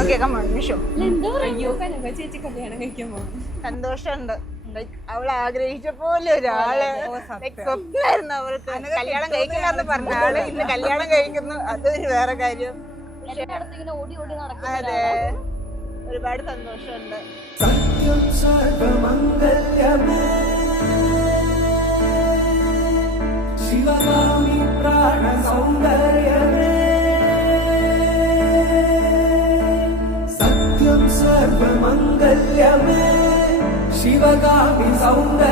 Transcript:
Okay come on Vishu. ചേച്ചി കല്യാണം കഴിക്കാൻ പോകും. സന്തോഷമുണ്ട്. അവൾ ആഗ്രഹിച്ച പോലെ ഒരാള് സ്വപ്നമായിരുന്നു അവൾക്ക്. കല്യാണം കഴിക്കില്ലെന്ന് പറഞ്ഞ ആള് ഇന്ന് കല്യാണം കഴിക്കുന്നു. അതൊരു വേറെ കാര്യം. അതെ, ഒരുപാട് സന്തോഷമുണ്ട്. ശിവകാമി പ്രാണ സൗന്ദര്യമേ സത്യം സർവമംഗല്യമേ ശിവകാമി സൗന്ദര്യ